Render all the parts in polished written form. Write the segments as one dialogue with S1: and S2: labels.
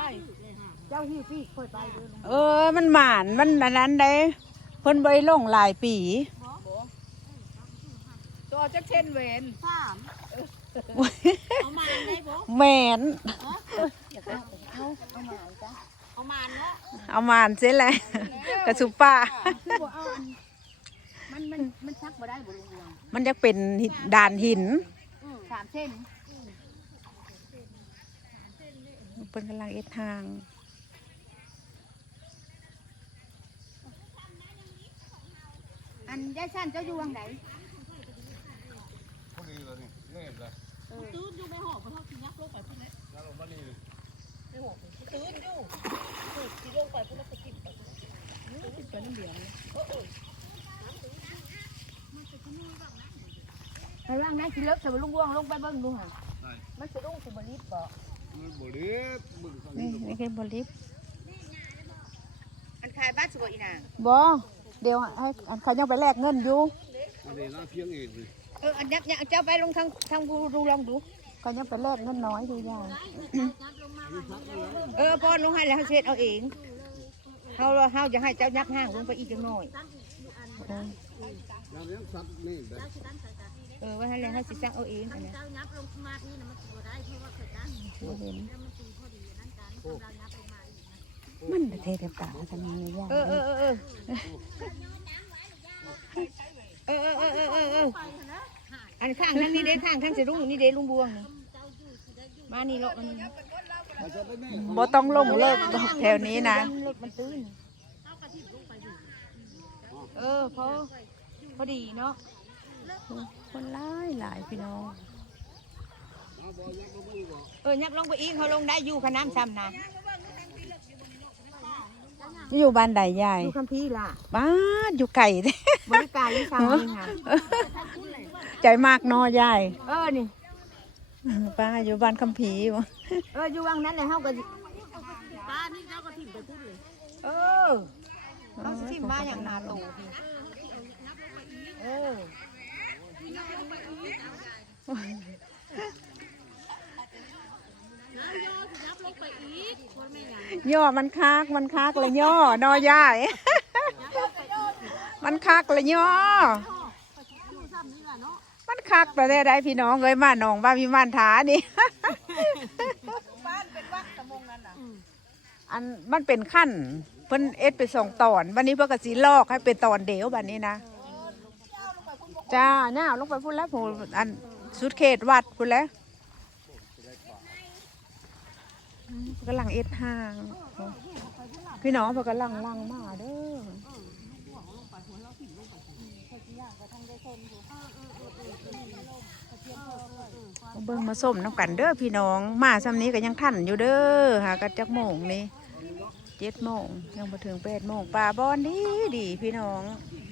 S1: เจ้าที่พี่ค่อยไปเด้อ
S2: มันหมานมันอันนั้นได้เพิ่นบ่ได้ลงหลายปี
S1: ตัวจะเช่นเวนเอามาได้บ่
S2: แม่น
S1: เอามาเนาะ
S2: เอาหมานเสียแหละกระสุป้า
S1: คือบ่เอามันชักบ่ได้บ่ลุงวง
S2: มันจะเป็นด่านหิน
S1: 3 เส้น
S2: เพิ่นกำลังเอ็ดทาง
S1: อันยายชันเจ้าอยู่วังไหนตื่นอยู่ในหอบเพราะเขาสิยักลงไปพุ่นแหละยักลงมานี่ในหอบตื่นอยู่สิลงไปพุ่นแล้วก็กินไปกินไปน้ำเดียวให้ว่างนั้นสิเลิกแต่ว่าลุงวงลงไปเบิ่งดูห่ะมันสิลงสิบ่รีบบ่
S3: มันบ่รีบมึง
S2: นี่คือบ่รีบ
S1: อันขายบ้านสิบ่อีนาง
S2: บ่เดี๋ยวให้อันเขายังไปแลกเงินอยู่
S3: อันนี้น่าเพียงเองเลย
S1: อันยักเจ้าไปลงทางดูลองดู
S2: เขายังไปแลกเงินน้อยอยู่ยาย
S1: พอลงให้แล้วเช็ดเอาเองเฮาจะให้เจ้ายักห้างลงไปอีกจังหน่อย
S3: ยาเลี้ยงสัตว์นี่
S1: ว่าให้แล้วให้สิซักเอาเองอันนี้
S2: เห็นมันเทเต็มตาทำงานเลยยาย
S1: อันข้างนั้นนี่เด้ข้างสิรุ่งนี่เด้ลุงบวงมานี่เลาะมัน
S2: บ่ต้องลงเลิกแถวนี้นะ
S1: มันตื้นพอดีเนาะ
S2: คนหลายพี่น้อง
S1: ยักลงไปอีกเขาลงได้อยู่ขน้ำซ้ำนะ
S2: อยู่บ้านใดยาย
S1: อยู่คัมพีล่ะ
S2: บ้านอยู่ไก่
S1: บริการที่ซ้ำนี่ค่ะ
S2: ใจมากนอยาย
S1: นี่
S2: ป้าอยู่บ้านคัมภีร์
S1: อยู่วังนั้นเลยเฮาก็ป้านี่เจ้าก็ถิ่มไปพูดเลยเขาถิ่มมาอย่างนาโต
S2: ย่อมันคักเลยย่อนอยายมันคักเลยย่อมันคักประเทศใดพี่น้องเอ้ยมาหนองบ้านพิมานถานี่อันมันเป็นขั้นเพิ่นเอ็ดไป2 ตอนวันนี้เพื่อกสีลอกให้เป็นตอนเดียวแบบนี้นะจ้าหน้าลงไปพูดแล้วผมอันสุดเขตวัดพูดแล้วกำลังเอ็ดห่างพี่น้องเพื่อกำลังลังมาเด้อเบิ่งมาส้มน้ำกันเด้อพี่น้องมาซ้ำนี้ก็ยังทันอยู่เด้อหากันจักโมงนี่7 โมงยังมาถึง8 โมงป่าบอนดีพี่น้อง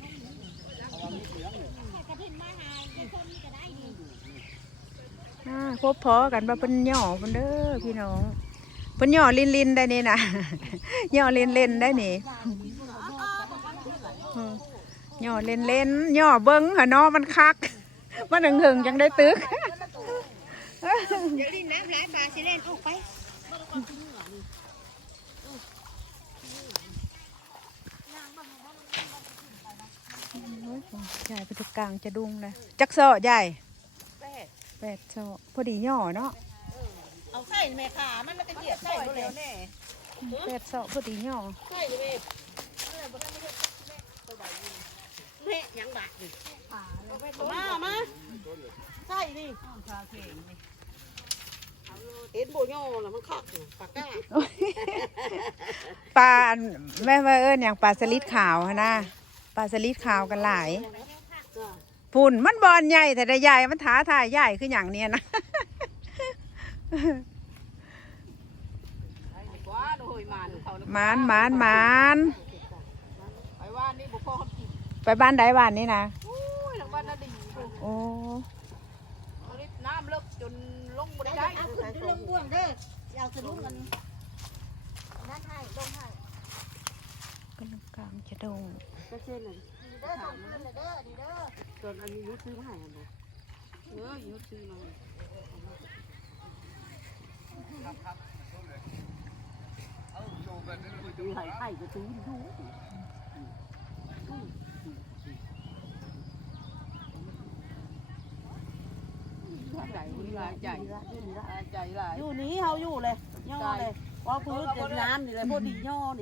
S2: พบพอกันมาเป็นย่อเป็นเด้อพี่น้องเป็นย่อลินได้นี่นะย่อเล่นได้นี่ย่อเล่นย่อเบิ้งหะน้อมันคักมันหึงจังได้ตึก
S1: เดี๋ยวลิ้นน้ำไหลปลาสิเล่นออกไป
S2: ใหญ่ไปถึงกลางจะดุ้งเลยจักเสาะใหญ่8 เสาะพอดีย่อเนาะ
S1: เอาไข่แม่ขามันจะเหยียบไข่เร็วแน่
S2: 8 เสาะพอดีย่อ
S1: ไข่เลยแม่ยังบาดมาไข่นี่เอ็นโบย่อแล้วมันคักปากก้า
S2: ปลาแม่ว่าอย่างปลาสลิดขาวนะปลาสลิดขาวกันหลายพุ่นมันบอลใหญ่แต่ได้ใหญ่มันท้าทายใหญ่คืออย่างเนี้ยนะมานไปบ้านใดบ้านนี้นะโอ้
S1: น้ำเลิกจนลงบ่ได้เอาขึ้นลงบ่วงเด้อเอาขึ้นลงกันนั่นให้ลงให้
S2: ก็ลงกลางจะดง
S1: ก็เช่นนั้นเด้อต้องขึ้นเลยเด้อดีเด้อส่วนอันนี้ยุ้ซื้อมาให้อันนี้ยุ้ซื้อมาดูหายไข่ก็ตื้นดูอยู่นี้เขาอยู่เลยย่อเลยว่าพื้นจะน้ำนี่เลยพอดีย่อ